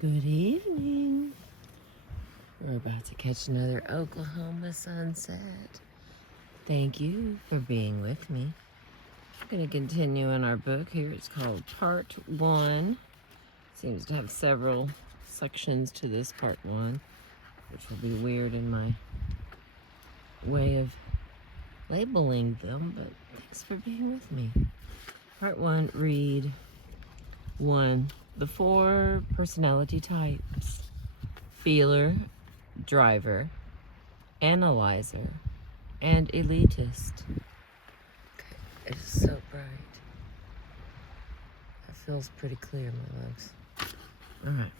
Good evening. We're about to catch another Oklahoma sunset. Thank you for being with me. I'm going to continue in our book here. It's called Part 1. Seems to have several sections to this Part 1, which will be weird in my way of labeling them, but thanks for being with me. Part 1, read 1. The 4 personality types: feeler, driver, analyzer, and elitist. Okay, it's so bright. That feels pretty clear, my loves. All right.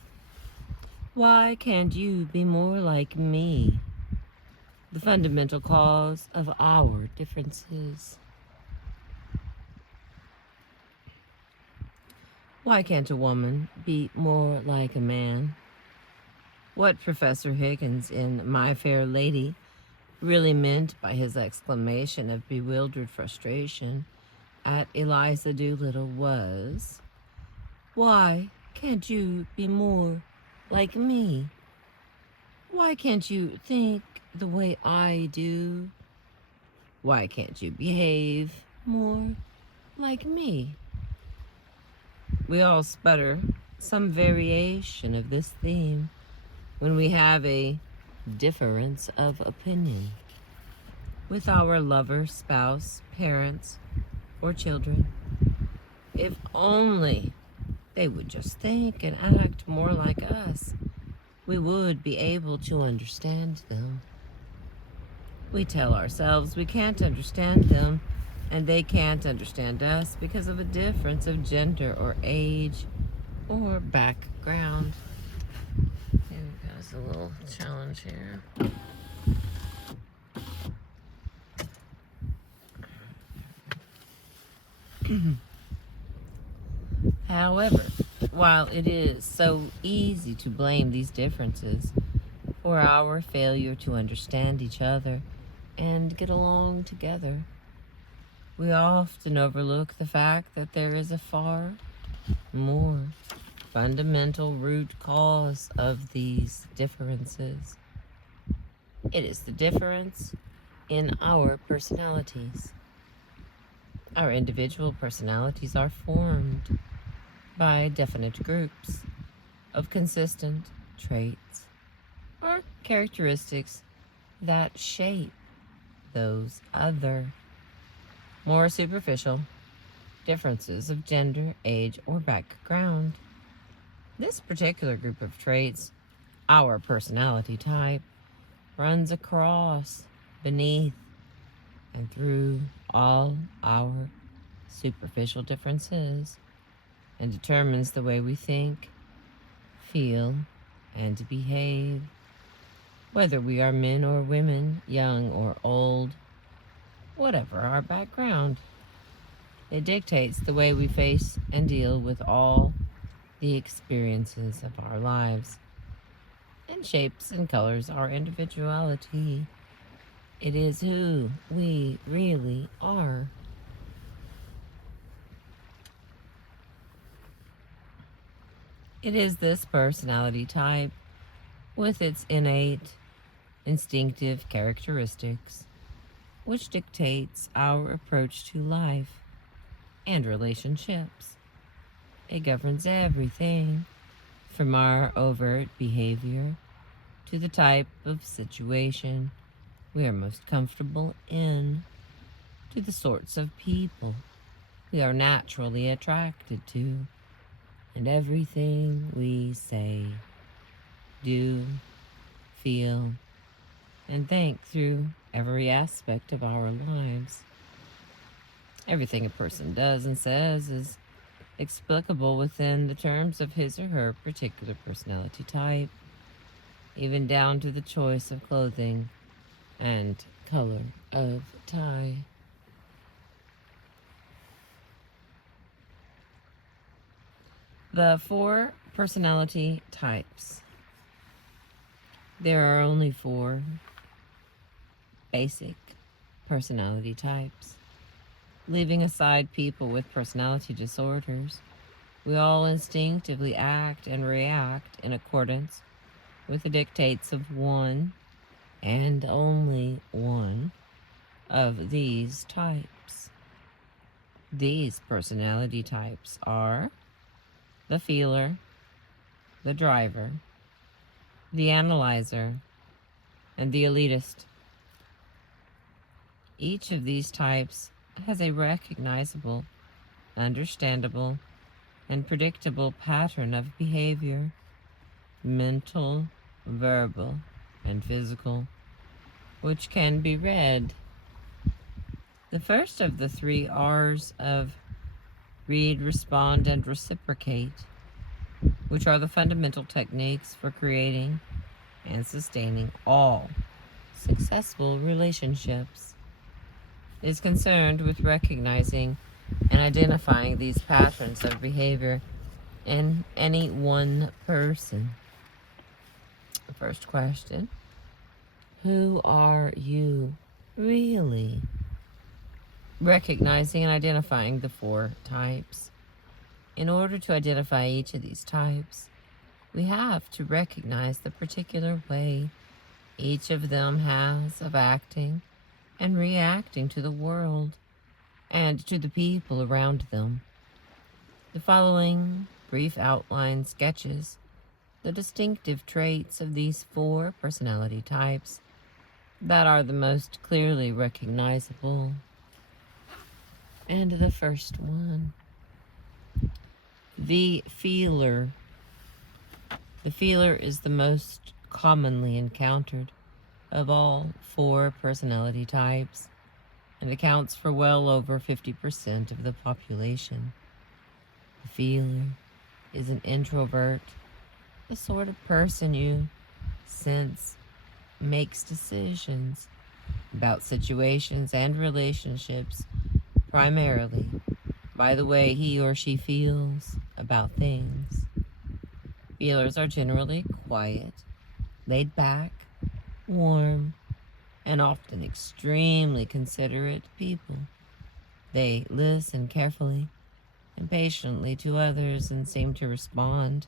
Why can't you be more like me? The fundamental cause of our differences. Why can't a woman be more like a man? What Professor Higgins in My Fair Lady really meant by his exclamation of bewildered frustration at Eliza Doolittle was, "Why can't you be more like me? Why can't you think the way I do? Why can't you behave more like me?" We all sputter some variation of this theme when we have a difference of opinion with our lover, spouse, parents, or children. If only they would just think and act more like us, we would be able to understand them. We tell ourselves we can't understand them, and they can't understand us because of a difference of gender or age or background. Here goes a little challenge here. However, while it is so easy to blame these differences for our failure to understand each other and get along together, we often overlook the fact that there is a far more fundamental root cause of these differences. It is the difference in our personalities. Our individual personalities are formed by definite groups of consistent traits or characteristics that shape those other, more superficial differences of gender, age, or background. This particular group of traits, our personality type, runs across, beneath, and through all our superficial differences and determines the way we think, feel, and behave. Whether we are men or women, young or old, whatever our background, it dictates the way we face and deal with all the experiences of our lives and shapes and colors our individuality. It is who we really are. It is this personality type, with its innate, instinctive characteristics, which dictates our approach to life and relationships. It governs everything from our overt behavior to the type of situation we are most comfortable in, to the sorts of people we are naturally attracted to, and everything we say, do, feel, and think through every aspect of our lives. Everything a person does and says is explicable within the terms of his or her particular personality type, even down to the choice of clothing and color of tie. The 4 personality types. There are only 4 basic personality types. Leaving aside people with personality disorders, We all instinctively act and react in accordance with the dictates of one and only one of these types. These personality types are the feeler, the driver, the analyzer, and the elitist. Each of these types has a recognizable, understandable, and predictable pattern of behavior, mental, verbal, and physical, which can be read. The first of the 3 R's of read, respond, and reciprocate, which are the fundamental techniques for creating and sustaining all successful relationships, is concerned with recognizing and identifying these patterns of behavior in any one person. First question: who are you really? Recognizing and identifying the 4 types. In order to identify each of these types, we have to recognize the particular way each of them has of acting and reacting to the world and to the people around them. The following brief outline sketches the distinctive traits of these 4 personality types that are the most clearly recognizable. And the first one, the feeler. The feeler is the most commonly encountered of all 4 personality types and accounts for well over 50% of the population. The feeler is an introvert, the sort of person you sense makes decisions about situations and relationships primarily by the way he or she feels about things. Feelers are generally quiet, laid back, warm, and often extremely considerate people. They listen carefully and patiently to others and seem to respond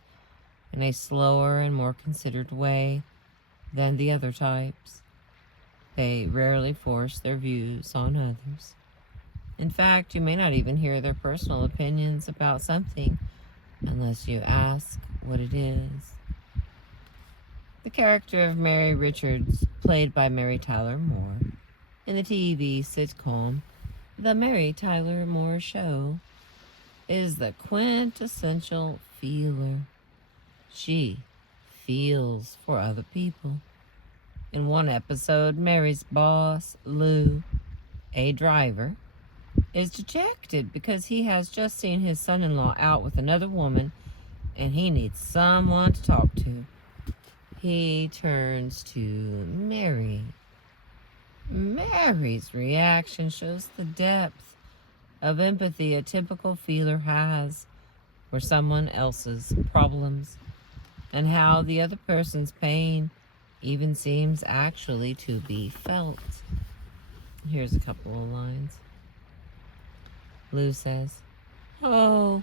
in a slower and more considered way than the other types. They rarely force their views on others. In fact, you may not even hear their personal opinions about something unless you ask what it is. The character of Mary Richards, played by Mary Tyler Moore, in the TV sitcom The Mary Tyler Moore Show, is the quintessential feeler. She feels for other people. In one episode, Mary's boss, Lou, a driver, is dejected because he has just seen his son-in-law out with another woman and he needs someone to talk to. He turns to Mary. Mary's reaction shows the depth of empathy a typical feeler has for someone else's problems and how the other person's pain even seems actually to be felt. Here's a couple of lines. Lou says, "Oh,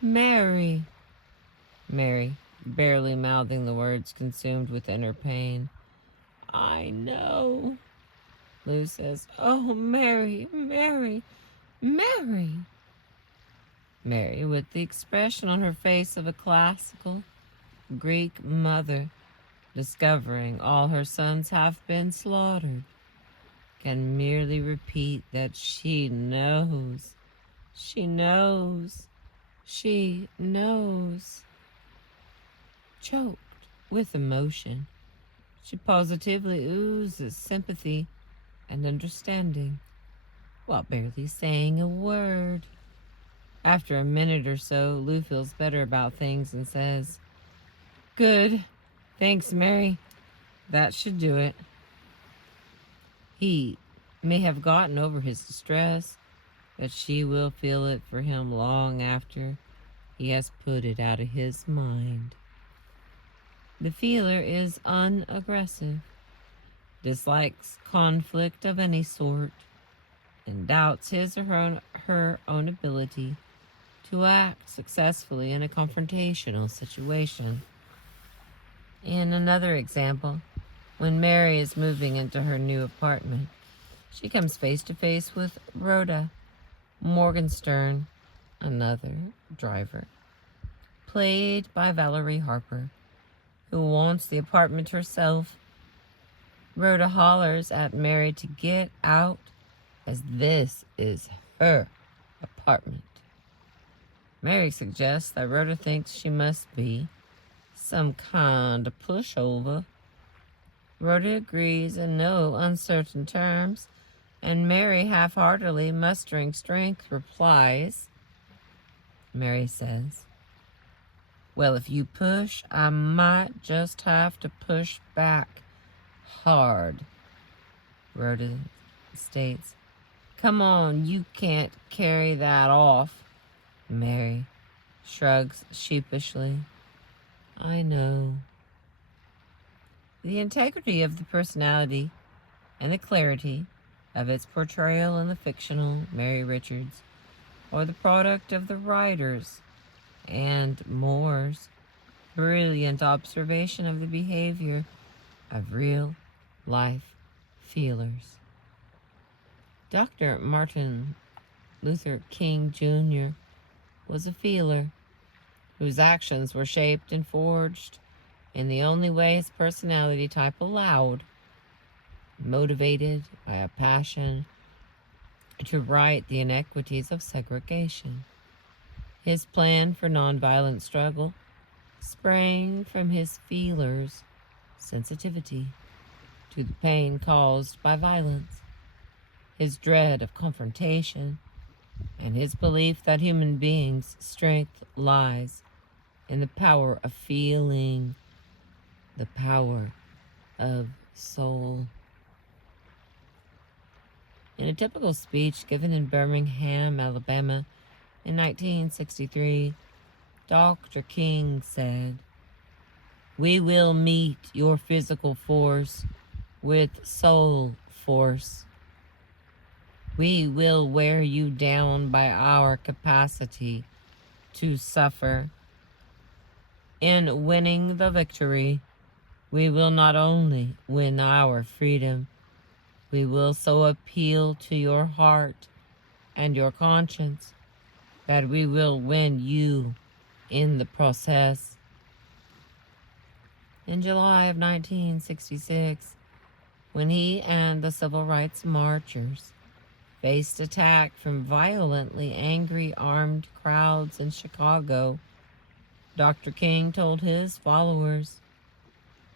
Mary." Mary, barely mouthing the words, consumed with inner pain. "I know." Lou says, "Oh, Mary, Mary, Mary." Mary, with the expression on her face of a classical Greek mother discovering all her sons have been slaughtered, can merely repeat that she knows. She knows. She knows. Choked with emotion, she positively oozes sympathy and understanding, while barely saying a word. After a minute or so, Lou feels better about things and says, "Good. Thanks, Mary. That should do it." He may have gotten over his distress, but she will feel it for him long after he has put it out of his mind. The feeler is unaggressive, dislikes conflict of any sort, and doubts his or her own ability to act successfully in a confrontational situation. In another example, when Mary is moving into her new apartment, she comes face to face with Rhoda Morgenstern, another driver, played by Valerie Harper, who wants the apartment herself. Rhoda hollers at Mary to get out, as this is her apartment. Mary suggests that Rhoda thinks she must be some kind of pushover. Rhoda agrees in no uncertain terms, and Mary, half-heartedly mustering strength, replies. Mary says, "Well, if you push, I might just have to push back hard." Rhoda states, "Come on, you can't carry that off." Mary shrugs sheepishly. "I know." The integrity of the personality and the clarity of its portrayal in the fictional Mary Richards are the product of the writers and Moore's brilliant observation of the behavior of real-life feelers. Dr. Martin Luther King Jr. was a feeler whose actions were shaped and forged in the only way his personality type allowed, motivated by a passion to right the inequities of segregation. His plan for nonviolent struggle sprang from his feeler's sensitivity to the pain caused by violence, his dread of confrontation, and his belief that human beings' strength lies in the power of feeling, the power of soul. In a typical speech given in Birmingham, Alabama, in 1963, Dr. King said, "We will meet your physical force with soul force. We will wear you down by our capacity to suffer. In winning the victory, we will not only win our freedom, we will so appeal to your heart and your conscience that we will win you in the process." In July of 1966, when he and the civil rights marchers faced attack from violently angry armed crowds in Chicago, Dr. King told his followers,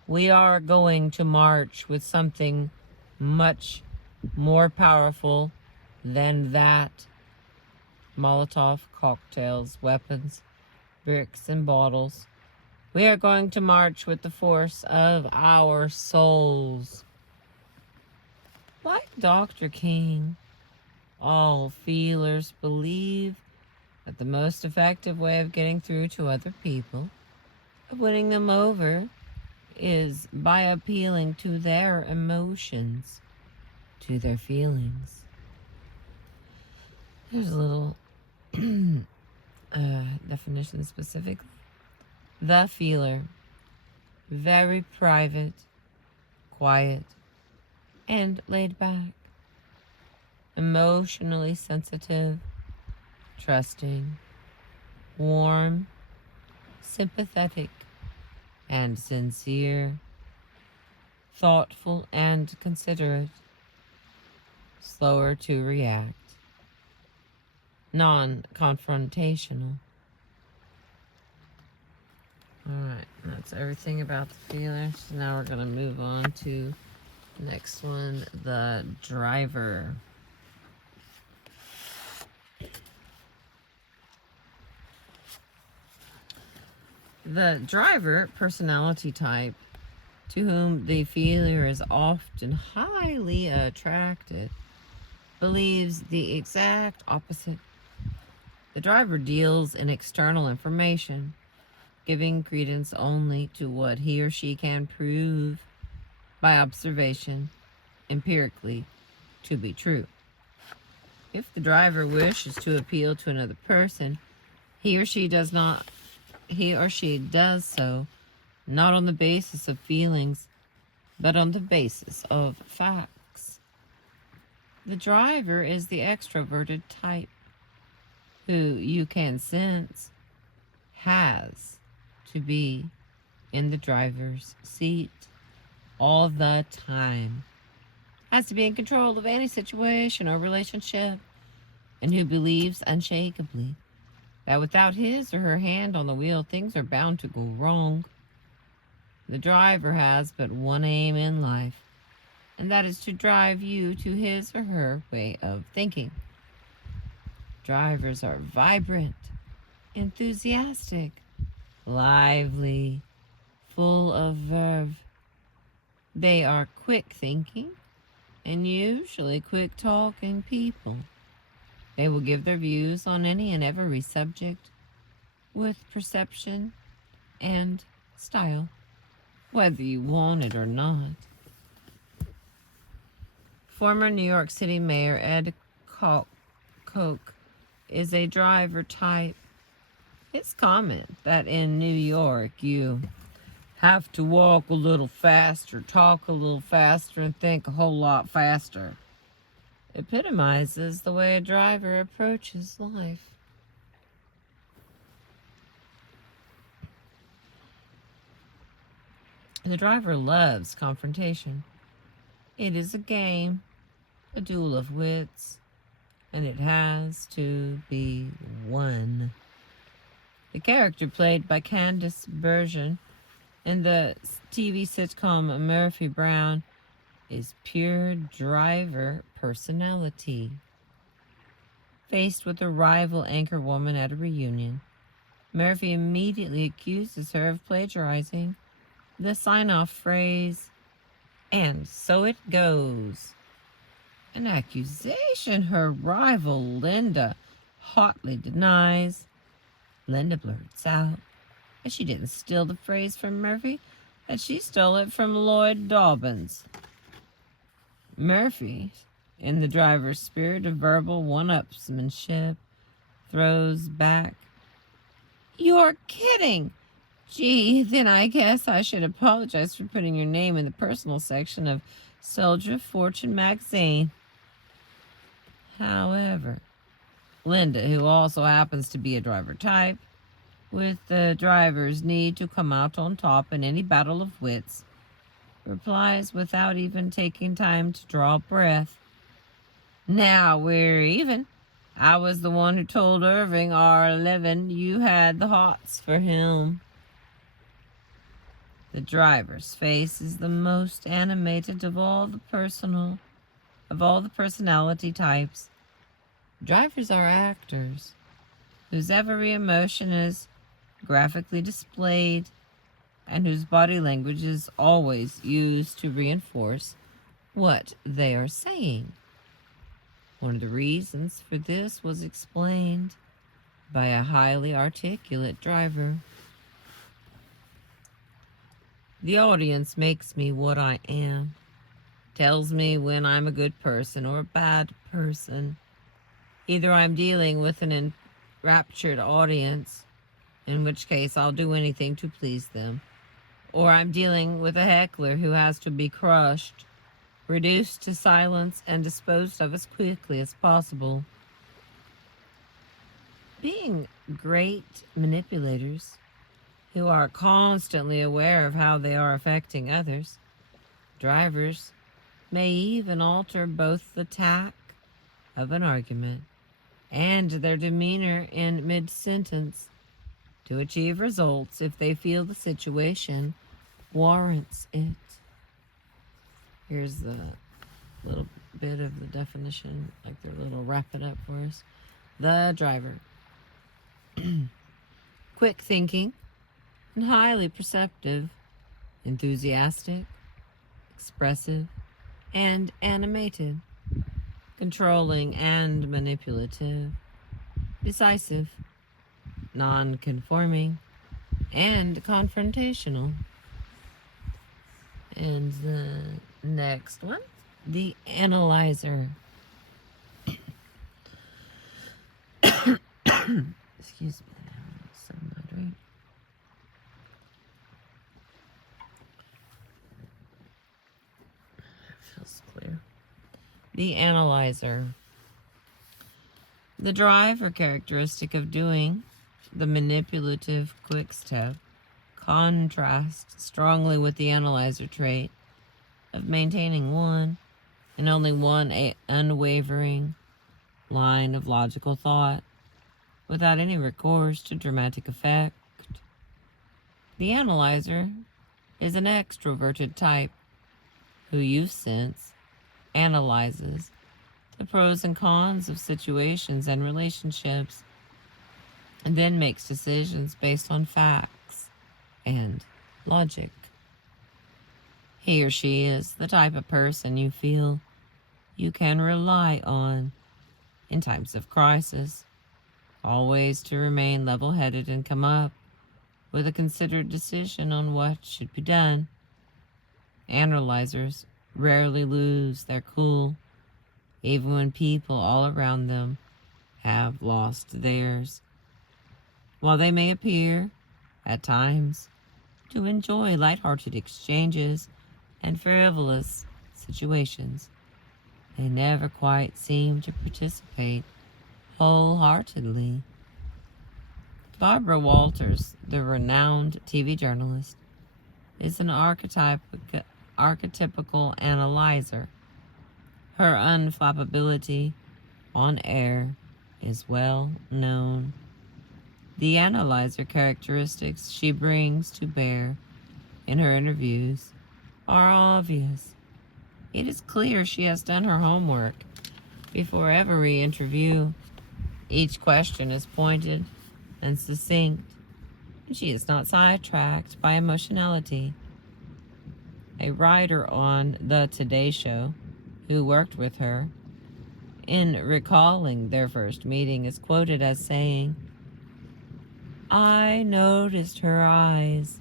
"We are going to march with something much more powerful than that. Molotov cocktails, weapons, bricks, and bottles. We are going to march with the force of our souls." Like Dr. King, all feelers believe that the most effective way of getting through to other people, of winning them over, is by appealing to their emotions, to their feelings. Here's a little definition specifically. The feeler, very private, quiet, and laid back, emotionally sensitive, trusting, warm, sympathetic, and sincere, thoughtful and considerate, slower to react, non-confrontational. Alright, that's everything about the feelers. Now we're going to move on to the next one, the driver. The driver personality type, to whom the feeler is often highly attracted, believes the exact opposite. The driver deals in external information, giving credence only to what he or she can prove by observation, empirically, to be true. If the driver wishes to appeal to another person, He or she does so not on the basis of feelings, but on the basis of facts. The driver is the extroverted type who you can sense has to be in the driver's seat all the time, has to be in control of any situation or relationship, and who believes unshakably that without his or her hand on the wheel, things are bound to go wrong. The driver has but one aim in life, and that is to drive you to his or her way of thinking. Drivers are vibrant, enthusiastic, lively, full of verve. They are quick thinking and usually quick talking people. They will give their views on any and every subject with perception and style, whether you want it or not. Former New York City Mayor Ed Koch is a driver type. His comment that in New York you have to walk a little faster, talk a little faster, and think a whole lot faster epitomizes the way a driver approaches life. The driver loves confrontation. It is a game, a duel of wits, and it has to be won. The character played by Candice Bergen in the TV sitcom Murphy Brown is pure driver personality. Faced with a rival anchorwoman at a reunion, Murphy immediately accuses her of plagiarizing the sign-off phrase, "And so it goes." An accusation her rival Linda hotly denies. Linda blurts out that she didn't steal the phrase from Murphy, that she stole it from Lloyd Dobbins. Murphy, in the driver's spirit of verbal one-upsmanship, throws back, "You're kidding! Gee, then I guess I should apologize for putting your name in the personal section of Soldier of Fortune magazine." However, Linda, who also happens to be a driver type, with the driver's need to come out on top in any battle of wits, replies without even taking time to draw breath, "Now we're even. I was the one who told Irving R11 you had the hots for him." The driver's face is the most animated of all the personality types. Drivers are actors whose every emotion is graphically displayed and whose body language is always used to reinforce what they are saying. One of the reasons for this was explained by a highly articulate driver. The audience makes me what I am, tells me when I'm a good person or a bad person. Either I'm dealing with an enraptured audience, in which case I'll do anything to please them, or I'm dealing with a heckler who has to be crushed, reduced to silence, and disposed of as quickly as possible. Being great manipulators who are constantly aware of how they are affecting others, drivers may even alter both the tack of an argument and their demeanor in mid-sentence to achieve results if they feel the situation warrants it. Here's the little bit of the definition, like their little wrap it up for us. The driver. Quick thinking and highly perceptive, enthusiastic, expressive, and animated, controlling and manipulative, decisive, non-conforming, and confrontational. And the next one, the analyzer. Excuse me. right? Feels clear. The analyzer. The drive or characteristic of doing the manipulative quick step contrasts strongly with the analyzer trait of maintaining one and only one unwavering line of logical thought without any recourse to dramatic effect. The analyzer is an extroverted type who use sense analyzes the pros and cons of situations and relationships and then makes decisions based on facts and logic. He or she is the type of person you feel you can rely on in times of crisis, always to remain level-headed and come up with a considered decision on what should be done. Analyzers rarely lose their cool, even when people all around them have lost theirs. While they may appear, at times, to enjoy lighthearted exchanges and frivolous situations, they never quite seem to participate wholeheartedly. Barbara Walters, the renowned TV journalist, is an archetypical analyzer. Her unflappability on air is well known. The analyzer characteristics she brings to bear in her interviews are obvious. It is clear she has done her homework before every interview. Each question is pointed and succinct, and she is not sidetracked by emotionality. A writer on The Today Show who worked with her in recalling their first meeting is quoted as saying, "I noticed her eyes.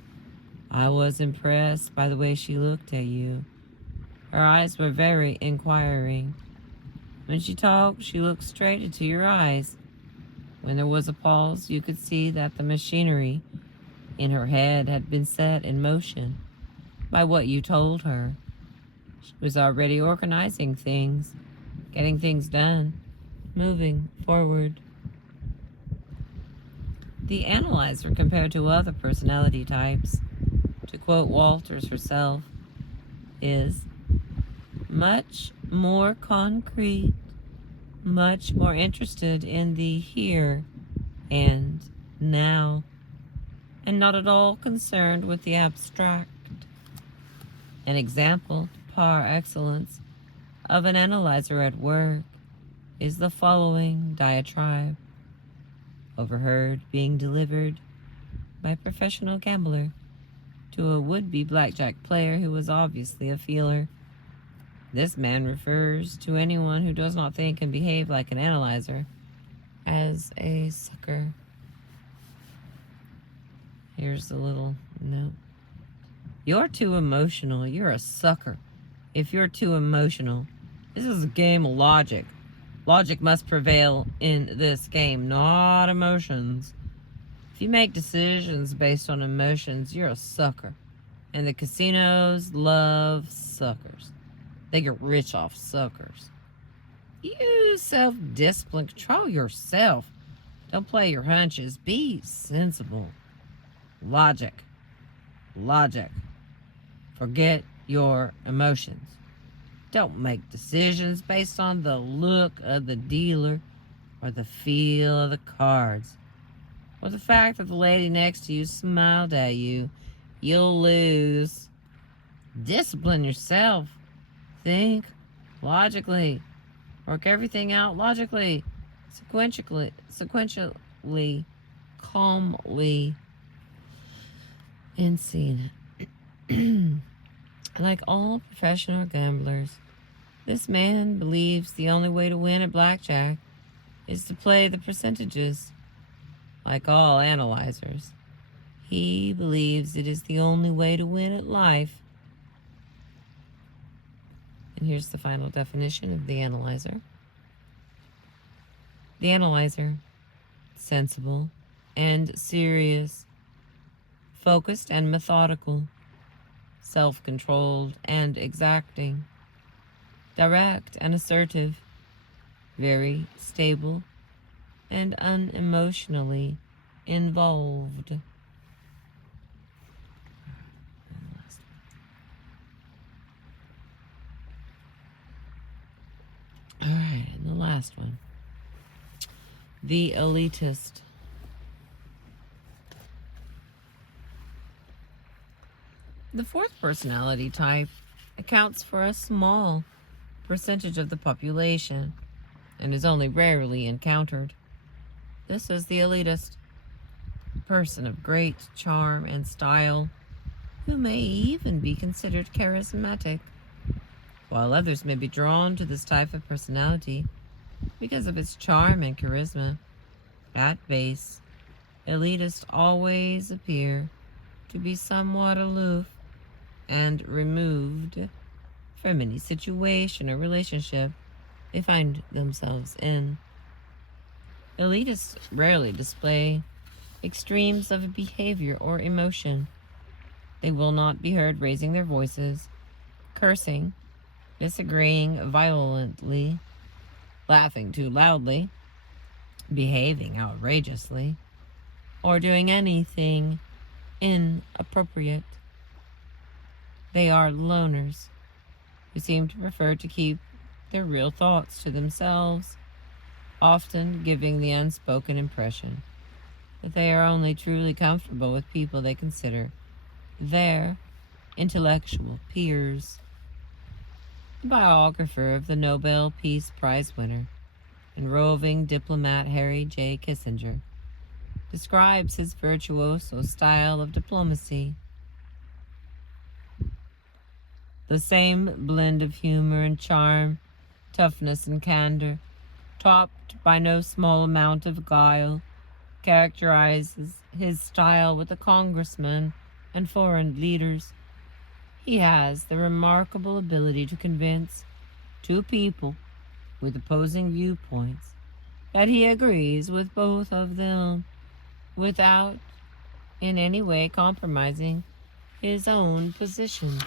I was impressed by the way she looked at you. Her eyes were very inquiring. When she talked, she looked straight into your eyes. When there was a pause, you could see that the machinery in her head had been set in motion by what you told her. She was already organizing things, getting things done, moving forward." The analyzer, compared to other personality types, to quote Walters herself, is much more concrete, much more interested in the here and now, and not at all concerned with the abstract. An example par excellence of an analyzer at work is the following diatribe, overheard being delivered by a professional gambler to a would-be blackjack player who was obviously a feeler. This man refers to anyone who does not think and behave like an analyzer as a sucker. Here's the little note. You're too emotional. You're a sucker. If you're too emotional, this is a game of logic. Logic must prevail in this game, not emotions. If you make decisions based on emotions, you're a sucker. And the casinos love suckers. They get rich off suckers. Use self-discipline. Control yourself. Don't play your hunches. Be sensible. Logic. Logic. Forget your emotions. Don't make decisions based on the look of the dealer or the feel of the cards or the fact that the lady next to you smiled at you. You'll lose. Discipline yourself. Think logically. Work everything out logically, sequentially, calmly, and seen. Like all professional gamblers, this man believes the only way to win at blackjack is to play the percentages. Like all analyzers, he believes it is the only way to win at life. And here's the final definition of the analyzer. The analyzer, sensible and serious, focused and methodical, self-controlled and exacting, direct and assertive, very stable and unemotionally involved. All right, and the last one. The elitist. The fourth personality type accounts for a small percentage of the population and is only rarely encountered. This is the elitist, a person of great charm and style, who may even be considered charismatic, while others may be drawn to this type of personality because of its charm and charisma. At base, elitists always appear to be somewhat aloof and removed from any situation or relationship they find themselves in. Elitists rarely display extremes of behavior or emotion. They will not be heard raising their voices, cursing, disagreeing violently, laughing too loudly, behaving outrageously, or doing anything inappropriate. They are loners who seem to prefer to keep their real thoughts to themselves, often giving the unspoken impression that they are only truly comfortable with people they consider their intellectual peers. The biographer of the Nobel Peace Prize winner and roving diplomat Harry J. Kissinger describes his virtuoso style of diplomacy. The same blend of humor and charm, toughness and candor, topped by no small amount of guile, characterizes his style with the congressmen and foreign leaders. He has the remarkable ability to convince two people with opposing viewpoints that he agrees with both of them without in any way compromising his own position.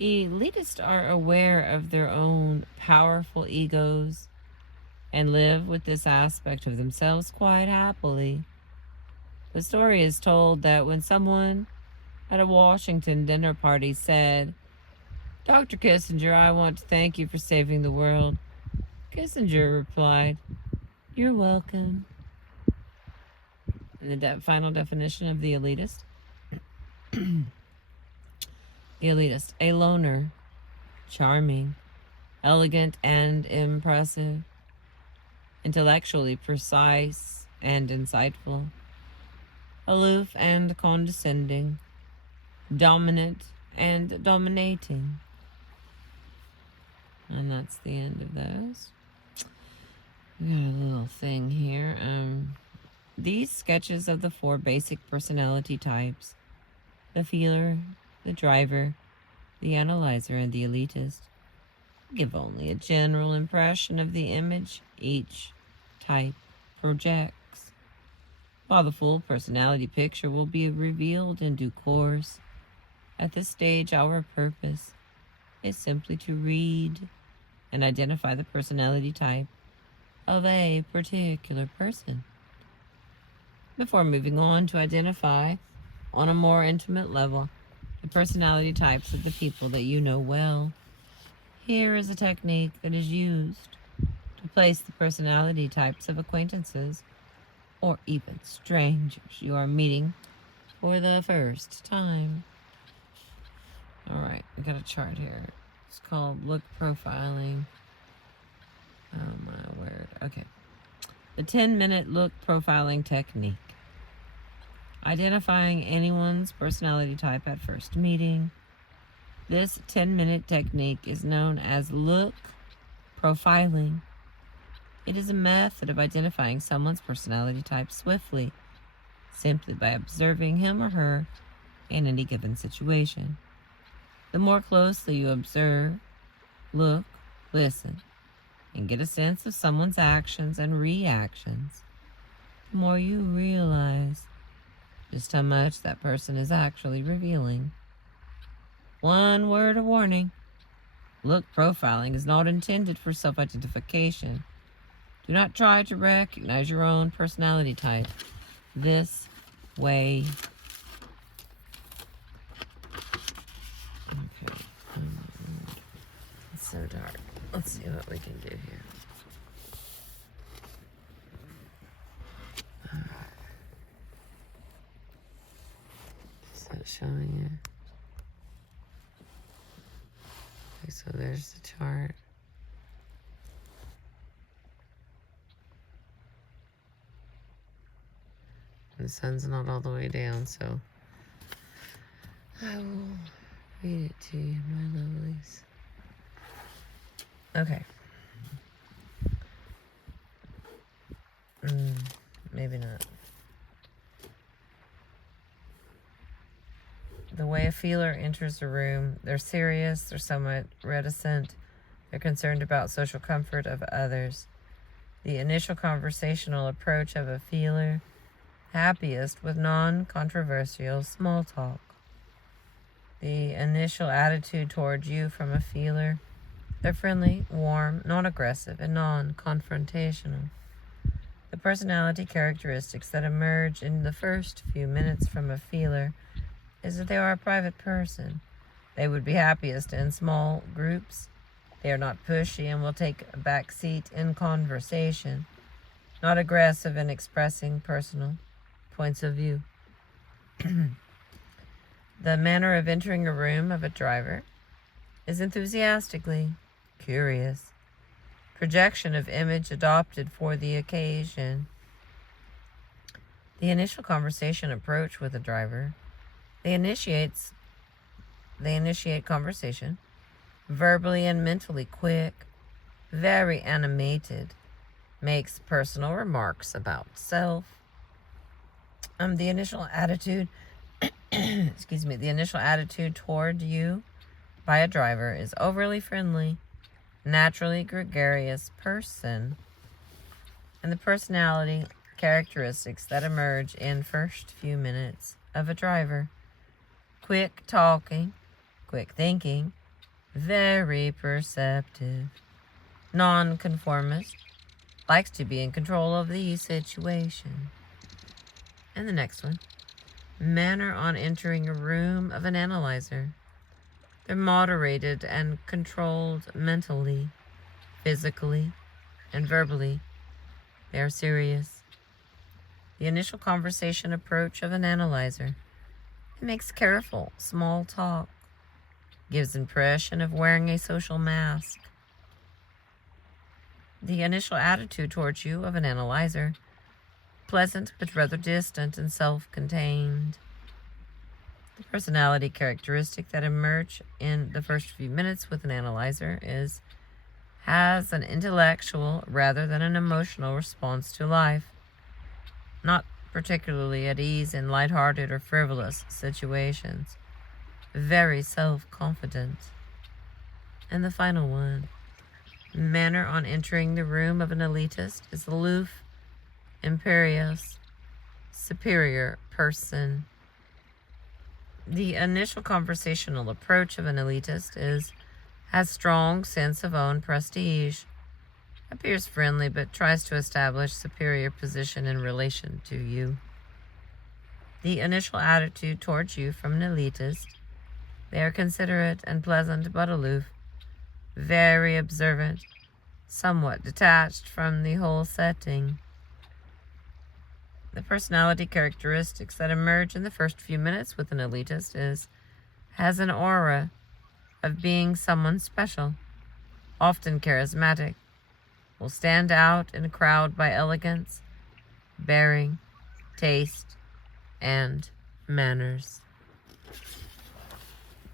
Elitists are aware of their own powerful egos and live with this aspect of themselves quite happily. The story is told that when someone at a Washington dinner party said, "Dr. Kissinger, I want to thank you for saving the world," Kissinger replied, "You're welcome." And the final definition of the elitist. The elitist, a loner, charming, elegant and impressive, intellectually precise and insightful, aloof and condescending, dominant and dominating. And that's the end of those. We got a little thing here. These sketches of the four basic personality types, the feeler, the driver, the analyzer, and the elitist, give only a general impression of the image each type projects, while the full personality picture will be revealed in due course. At this stage, our purpose is simply to read and identify the personality type of a particular person. Before moving on to identify, on a more intimate level, the personality types of the people that you know well, here is a technique that is used to place the personality types of acquaintances or even strangers you are meeting for the first time. All right, I got a chart here. It's called Look Profiling. Oh my word. Okay. The 10-minute look profiling technique. Identifying anyone's personality type at first meeting. This 10-minute technique is known as look profiling. It is a method of identifying someone's personality type swiftly, simply by observing him or her in any given situation. The more closely you observe, look, listen, and get a sense of someone's actions and reactions, the more you realize just how much that person is actually revealing. One word of warning. Look profiling is not intended for self-identification. Do not try to recognize your own personality type this way. Okay. It's so dark. Let's see what we can do here. Is that showing you? Okay, so there's the chart. The sun's not all the way down, so I will read it to you, my lovelies. Okay. Maybe not. The way a feeler enters a room, they're serious, they're somewhat reticent, they're concerned about social comfort of others. The initial conversational approach of a feeler, happiest with non-controversial small talk. The initial attitude towards you from a feeler, they're friendly, warm, non-aggressive, and non-confrontational. The personality characteristics that emerge in the first few minutes from a feeler is that they are a private person. They would be happiest in small groups. They are not pushy and will take a back seat in conversation, not aggressive in expressing personal points of view. The manner of entering a room of a driver is enthusiastically curious. Projection of image adopted for the occasion. The initial conversation approach with a driver. They initiate conversation, verbally and mentally quick, very animated, makes personal remarks about self. The initial attitude, the initial attitude toward you by a driver is overly friendly, naturally gregarious person, and the personality characteristics that emerge in first few minutes of a driver. Quick talking, quick thinking, very perceptive, non-conformist, likes to be in control of the situation. And the next one, manner on entering a room of an analyzer. They're moderated and controlled mentally, physically, and verbally. They are serious. The initial conversation approach of an analyzer. It makes careful, small talk. Gives impression of wearing a social mask. The initial attitude towards you of an analyzer. Pleasant but rather distant and self-contained. The personality characteristic that emerge in the first few minutes with an analyzer has an intellectual rather than an emotional response to life. Not particularly at ease in lighthearted or frivolous situations. Very self-confident. And the final one, manner on entering the room of an elitist is aloof, imperious, superior person. The initial conversational approach of an elitist has strong sense of own prestige, appears friendly but tries to establish superior position in relation to you. The initial attitude towards you from an elitist, they are considerate and pleasant but aloof, very observant, somewhat detached from the whole setting. The personality characteristics that emerge in the first few minutes with an elitist has an aura of being someone special, often charismatic, will stand out in a crowd by elegance, bearing, taste, and manners.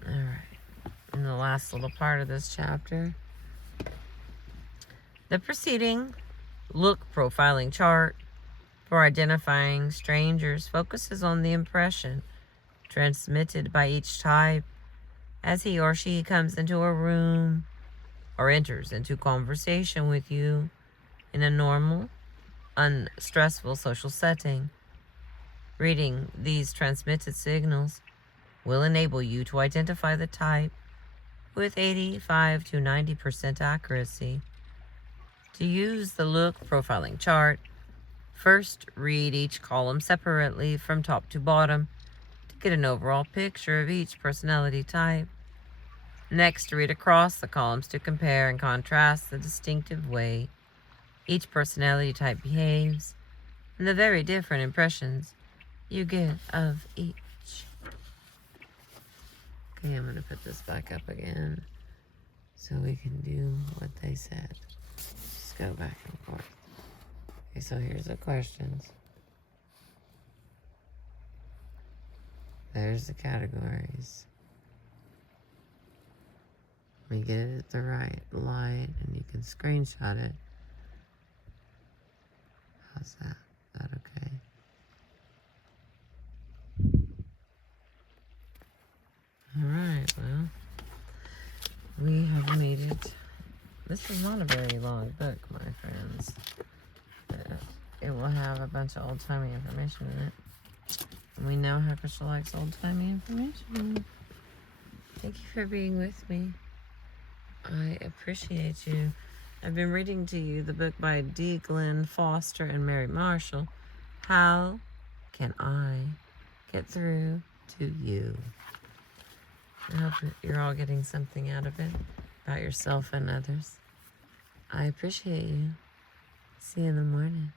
All right. In the last little part of this chapter, the preceding look profiling chart for identifying strangers focuses on the impression transmitted by each type as he or she comes into a room or enters into conversation with you in a normal, unstressful social setting. Reading these transmitted signals will enable you to identify the type with 85 to 90% accuracy. To use the look profiling chart, first read each column separately from top to bottom to get an overall picture of each personality type. Next, read across the columns to compare and contrast the distinctive way each personality type behaves and the very different impressions you get of each. Okay, I'm going to put this back up again so we can do what they said. Just go back and forth. Okay, so here's the questions. There's the categories. Let me get it at the right light and you can screenshot it. How's that? Is that okay? Alright, well, we have made it. This is not a very long book, my friends. But it will have a bunch of old-timey information in it. And we know how Crystal likes old-timey information. Thank you for being with me. I appreciate you. I've been reading to you the book by D. Glenn Foster and Mary Marshall, How Can I Get Through to You? I hope you're all getting something out of it about yourself and others. I appreciate you. See you in the morning.